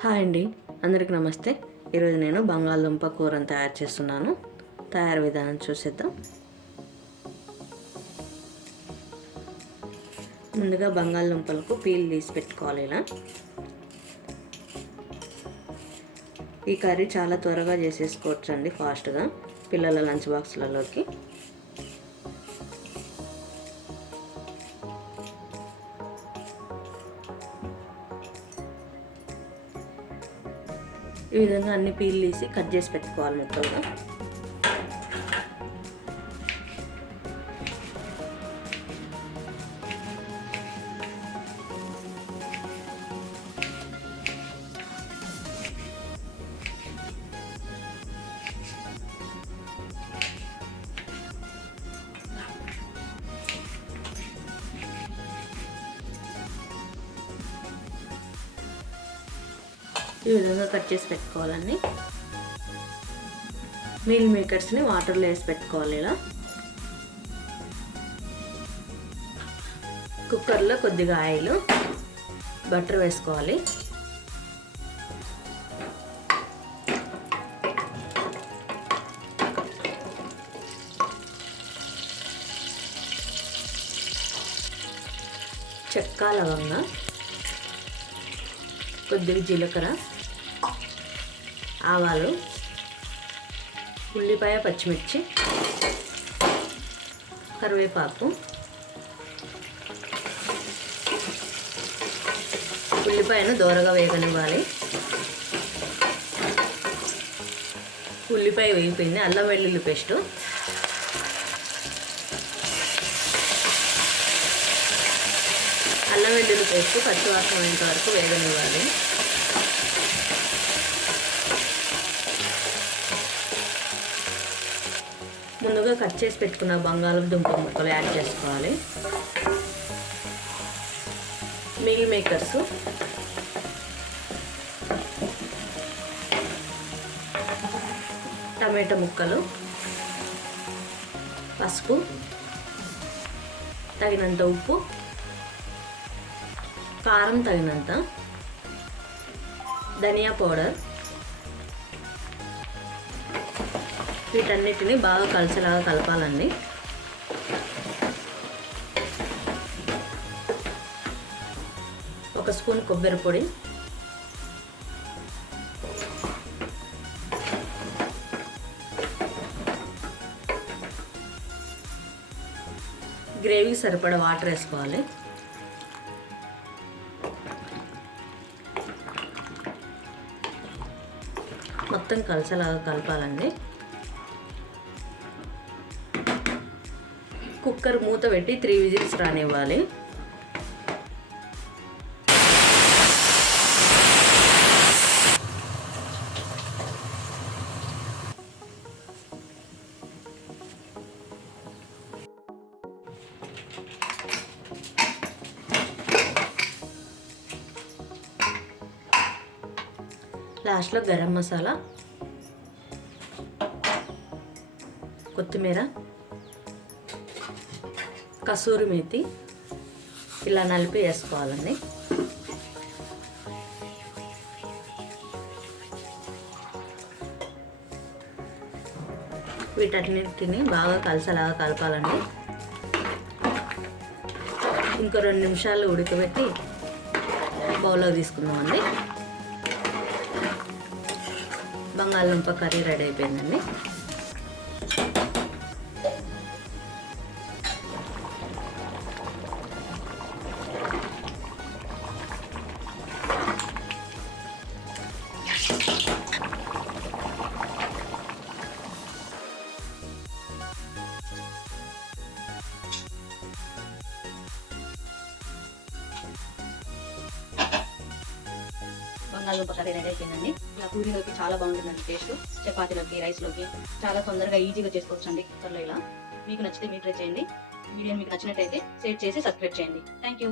Hi అండి. అందరికి నమస్తే. ఈరోజు నేను బంగాళదుంప కూరను తయారు చేస్తున్నాను. తయారు విధానం చూసేద్దాం. ముందుగా బంగాళదుంపలకు పీల్ తీసి పెట్టుకోవాలి ఇలా. ఈ కర్రీ చాలా త్వరగా చేసేసుకోవచ్చు అండి ఫాస్ట్గా. పిల్లల లంచ్ బాక్స్లలోకి. ఈ విధంగా అన్ని పీల్ తీసి కట్ చేసి పెట్టుకోవాలి మొత్తంగా ఈ విధంగా కట్ చేసి పెట్టుకోవాలండి. మీల్ మేకర్స్ని వాటర్లో వేసి పెట్టుకోవాలి ఇలా. కుక్కర్లో కొద్దిగా ఆయిల్ బటర్ వేసుకోవాలి. చెక్క లవంగా కొద్దిగా జీలకర్ర. ఆవాలు ఉల్లిపాయ పచ్చిమిర్చి కరివేపాకు ఉల్లిపాయను దోరగా వేగనివ్వాలి. ఉల్లిపాయ వేగిపోయింది అల్లం వెల్లుల్లి పేస్టు. అల్లం వెల్లుల్లి పేస్ట్ పచ్చివాసన అయినంత వరకు వేగనివ్వాలి. ముందుగా కట్ చేసి పెట్టుకున్న బంగాళదుంప ముక్కలు యాడ్ చేసుకోవాలి. Mill makers. టమాటో ముక్కలు. పసుపు. తగినంత ఉప్పు. కారం తగినంత. ధనియా పౌడర్. వీటన్నిటిని బాగా కలిసేలాగా కలపాలండి. ఒక స్పూన్ కొబ్బరి పొడి. గ్రేవీకి సరిపడా వాటర్ వేసుకోవాలి. మొత్తం కలిసేలాగా కలపాలండి. కుక్కర్ మూత పెట్టి త్రీ విజిల్స్ రానివ్వాలి. లాస్ట్లో గరం మసాలా కొత్తిమీర కసూరి మేతి ఇలా నలిపి వేసుకోవాలండి. వీటన్నిటిని బాగా కలిసేలాగా కలపాలండి. ఇంకో రెండు నిమిషాలు ఉడకబెట్టి బౌల్లో తీసుకుందామండి. బంగాళదుంప కర్రీ రెడీ అయిపోయిందండి. బంగాళదుంప కర్రీ రెడీ అయిపోయిందండి ఇలా పూరీలోకి చాలా బాగుంటుందండి టేస్ట్. చపాతీలోకి రైస్లోకి చాలా తొందరగా ఈజీగా చేసుకోవచ్చు అండి కుక్కర్లో ఇలా. మీకు నచ్చితే మీరు ట్రై చేయండి. వీడియో మీకు నచ్చినట్టయితే షేర్ చేసి సబ్స్క్రైబ్ చేయండి. Thank you